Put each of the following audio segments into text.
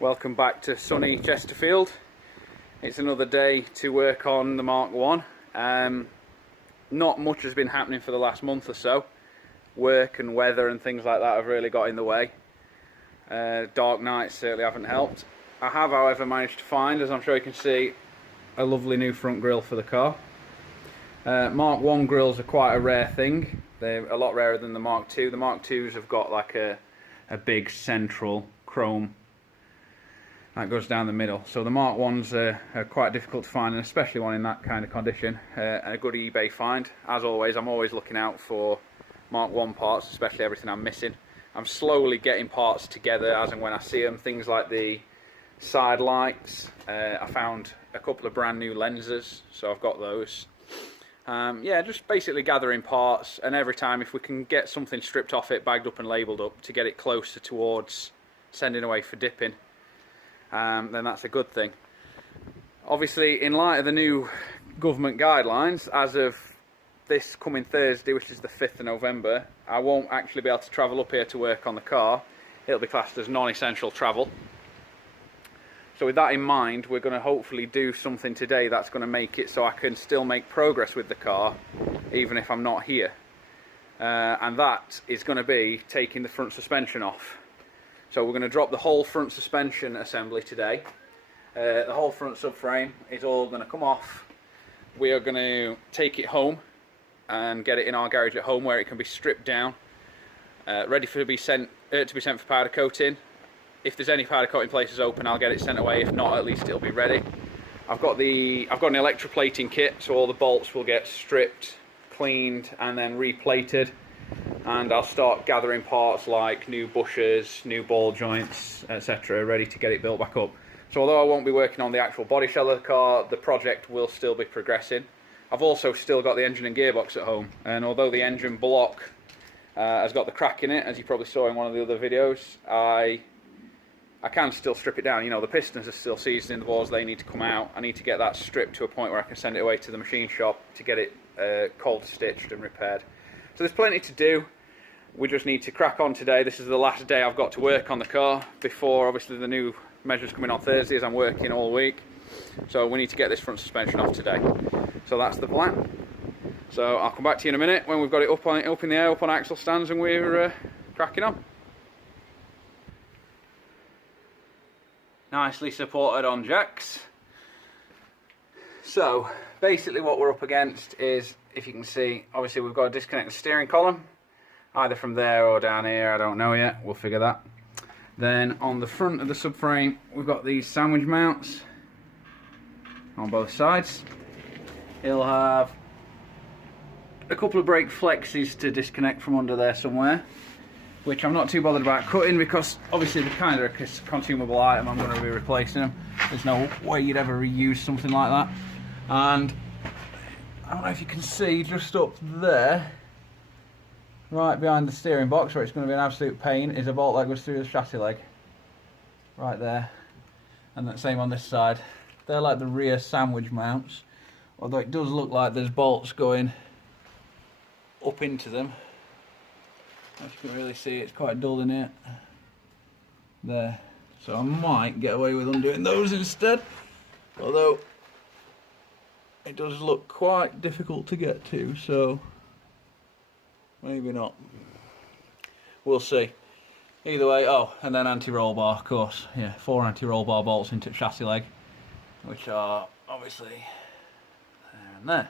Welcome back to sunny Chesterfield. It's another day to work on the Mk1. Not much has been happening for the last month or so. Work and weather and things like that have really got in the way. Dark nights certainly haven't helped. I have, however, managed to find, as I'm sure you can see, a lovely new front grille for the car. Mk1 grills are quite a rare thing. They're a lot rarer than the Mk2. The Mk2s have got like a big central chrome that goes down the middle. So the Mk1s are quite difficult to find, and especially one in that kind of condition. A good eBay find. As always, I'm always looking out for Mk1 parts, especially everything I'm missing. I'm slowly getting parts together as and when I see them. Things like the side lights. I found a couple of brand new lenses, so I've got those. Yeah, just basically gathering parts, and every time if we can get something stripped off it, bagged up and labelled up to get it closer towards sending away for dipping, then that's a good thing. Obviously, in light of the new government guidelines, as of this coming Thursday, which is the 5th of November, I won't actually be able to travel up here to work on the car. It'll be classed as non-essential travel. So with that in mind, we're going to hopefully do something today that's going to make it so I can still make progress with the car, even if I'm not here. And that is going to be taking the front suspension off. So we're going to drop the whole front suspension assembly today. The whole front subframe is all going to come off. We are going to take it home and get it in our garage at home, where it can be stripped down, ready to be sent for powder coating. If there's any powder coating places open, I'll get it sent away. If not, at least it'll be ready. I've got an electroplating kit, so all the bolts will get stripped, cleaned, and then replated. And I'll start gathering parts like new bushers, new ball joints, etc., ready to get it built back up. So although I won't be working on the actual body shell of the car, the project will still be progressing. I've also still got the engine and gearbox at home, and although the engine block has got the crack in it, as you probably saw in one of the other videos, I can still strip it down. You know, the pistons are still seized in the balls, they need to come out. I need to get that stripped to a point where I can send it away to the machine shop to get it cold stitched and repaired. So there's plenty to do. We just need to crack on today. This is the last day I've got to work on the car before obviously the new measures come in on Thursday, as I'm working all week. So we need to get this front suspension off today. So that's the plan. So I'll come back to you in a minute when we've got it up in the air, up on axle stands, and we're cracking on. Nicely supported on jacks. So basically what we're up against is, if you can see, obviously we've got to disconnect the steering column, either from there or down here, I don't know yet, we'll figure that. Then on the front of the subframe, we've got these sandwich mounts on both sides. It'll have a couple of brake flexes to disconnect from under there somewhere, which I'm not too bothered about cutting, because obviously they're kind of a consumable item. I'm going to be replacing them. There's no way you'd ever reuse something like that. And I don't know if you can see, just up there, right behind the steering box, where it's going to be an absolute pain, is a bolt that goes through the chassis leg. Right there. And the same on this side. They're like the rear sandwich mounts, although it does look like there's bolts going up into them. As you can really see, it's quite dull in here. There. So I might get away with undoing those instead, although it does look quite difficult to get to, so maybe not. We'll see. Either way, oh, and then anti-roll bar, of course. Yeah, 4 anti-roll bar bolts into chassis leg, which are obviously there and there.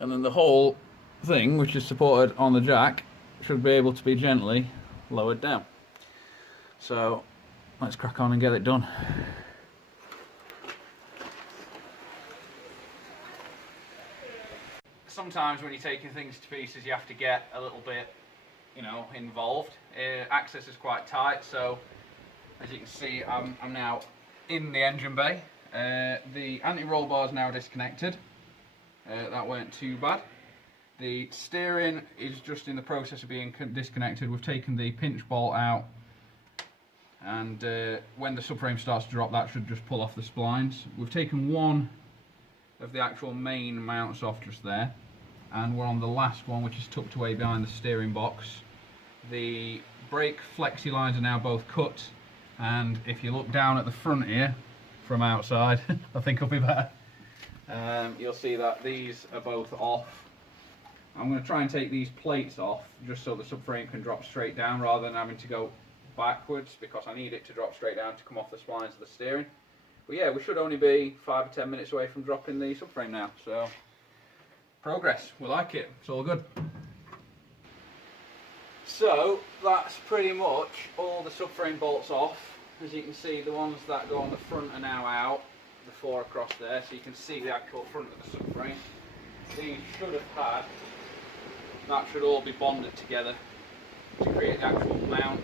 And then the whole thing, which is supported on the jack, should be able to be gently lowered down. So let's crack on and get it done. Sometimes when you're taking things to pieces, you have to get a little bit, you know, involved. Access is quite tight, so as you can see, I'm now in the engine bay. The anti-roll bar is now disconnected. That weren't too bad. The steering is just in the process of being disconnected. We've taken the pinch bolt out, and when the subframe starts to drop, that should just pull off the splines. We've taken one of the actual main mounts off just there, and we're on the last one, which is tucked away behind the steering box. The brake flexi lines are now both cut, And if you look down at the front here from outside, I think it'll be better. You'll see that these are both off. I'm going to try and take these plates off just so the subframe can drop straight down rather than having to go backwards, because I need it to drop straight down to come off the splines of the steering. But yeah, we should only be 5 or 10 minutes away from dropping the subframe now, so progress, we like it, it's all good. So that's pretty much all the subframe bolts off. As you can see, the ones that go on the front are now out, the 4 across there, so you can see the actual front of the subframe. These should have had, that should all be bonded together to create the actual mount,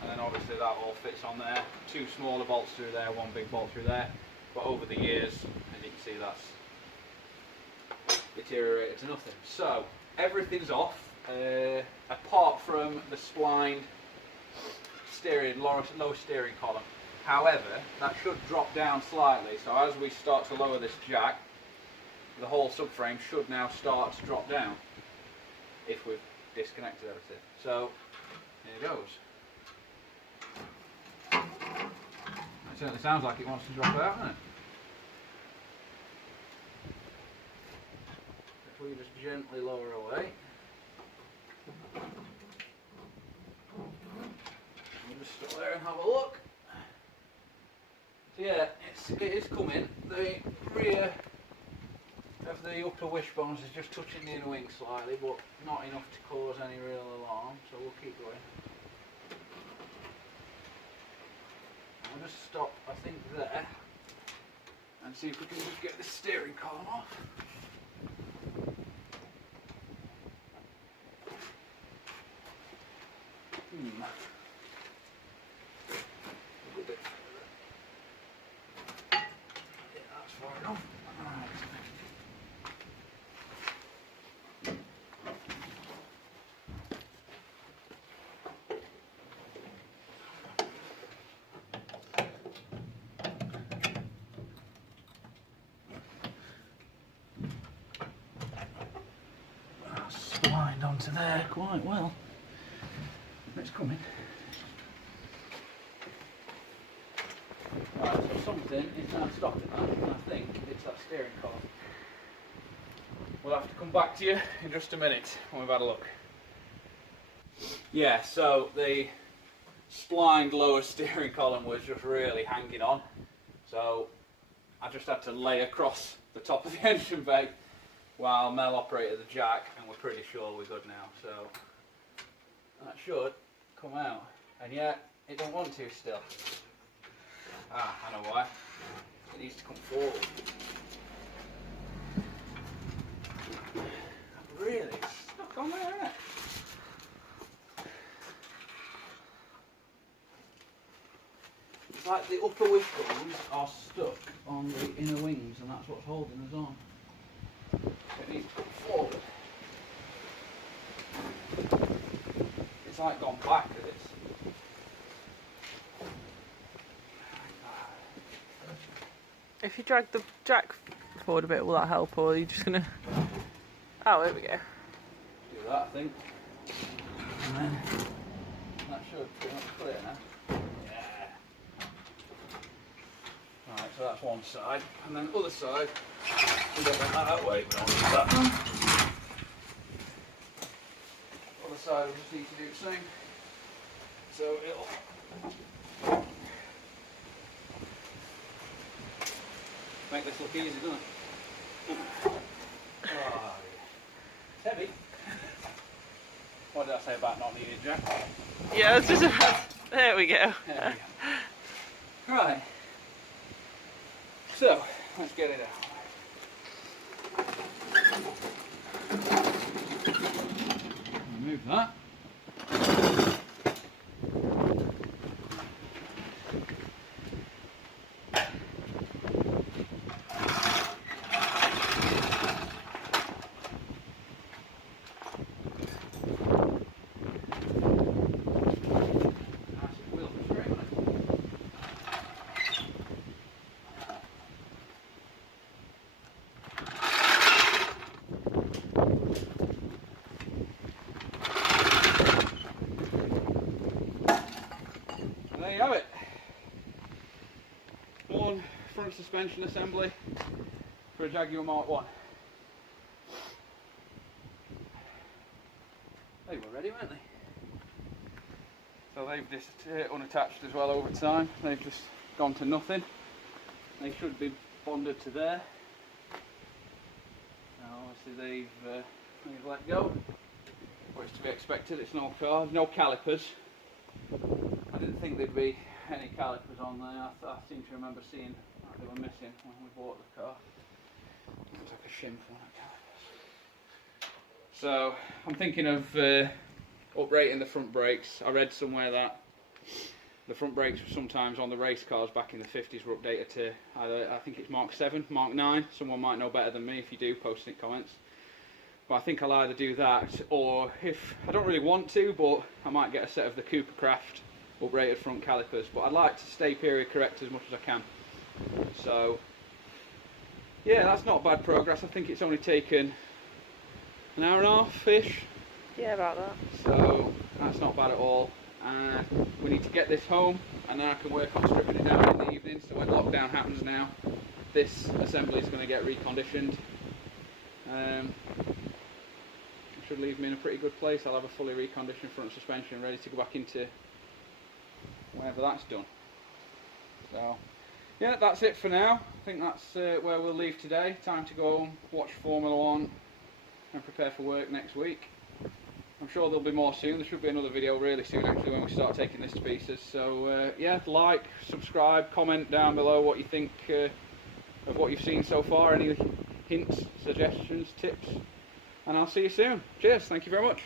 and then obviously that all fits on there. 2 smaller bolts through there, 1 big bolt through there, but over the years, as you can see, that's deteriorated to nothing. So everything's off, apart from the splined steering, lower steering column. However, that should drop down slightly, so as we start to lower this jack, the whole subframe should now start to drop down if we've disconnected everything. So here it goes. It certainly sounds like it wants to drop out, doesn't it? If we just gently lower away. We'll just stop there and have a look. So yeah, it is coming. The rear of the upper wishbones is just touching the inner wing slightly, but not enough to cause any real alarm, so we'll keep going. I'll just stop, I think, there, and see if we can just get the steering column off. A little bit further. Yeah, that's far enough. Alright. Splined onto there quite well. It's coming. Right, so something is now stopping that, and I think it's that steering column. We'll have to come back to you in just a minute when we've had a look. Yeah, so the splined lower steering column was just really hanging on, so I just had to lay across the top of the engine bay while Mel operated the jack, and we're pretty sure we're good now. So that should come out, and yet it don't want to still. Ah, I know why. It needs to come forward. Really? It's stuck on there, isn't it? It's like the upper wishbones are stuck on the inner wings, and that's what's holding us on. It needs to come forward. It's like gone back at this. If you drag the jack forward a bit, will that help, or are you just gonna... Oh, there we go. Do that, I think. And then that should pretty much clear now. Yeah. Alright, so that's one side. And then the other side, we don't want that way, but I'll leave that one. Other side, we just need to do the same. So it'll make this look easy, doesn't it? Oh, it's heavy. What did I say about not needing a jack? Yeah, it's just about... There we go. There we go. Right. So, let's get it out. Remove that. front suspension assembly for a Jaguar Mk1. They were ready, weren't they? So they've just unattached as well over time. They've just gone to nothing. They should be bonded to there. Now obviously they've let go. But it's to be expected. It's an old car. No calipers. I didn't think there'd be any calipers on there. I seem to remember seeing that they were missing when we bought the car. Looks like a shim for one of calipers. So I'm thinking of uprating the front brakes. I read somewhere that the front brakes were sometimes on the race cars back in the 50s were updated to either, I think it's Mark 7, Mark 9. Someone might know better than me. If you do, post in the comments. But I think I'll either do that, or if I don't really want to, but I might get a set of the Cooper Craft uprated front calipers. But I'd like to stay period correct as much as I can. So yeah, that's not bad progress. I think it's only taken an hour and a half-ish. Yeah, about that. So that's not bad at all. We need to get this home, and then I can work on stripping it down in the evening. So when lockdown happens now, this assembly is going to get reconditioned. Should leave me in a pretty good place. I'll have a fully reconditioned front suspension ready to go back into whenever that's done. So yeah, that's it for now. I think that's where we'll leave today. Time to go home, watch Formula 1 and prepare for work next week. I'm sure there'll be more soon. There should be another video really soon actually when we start taking this to pieces. So yeah, like, subscribe, comment down below what you think of what you've seen so far. Any hints, suggestions, tips, and I'll see you soon. Cheers, thank you very much.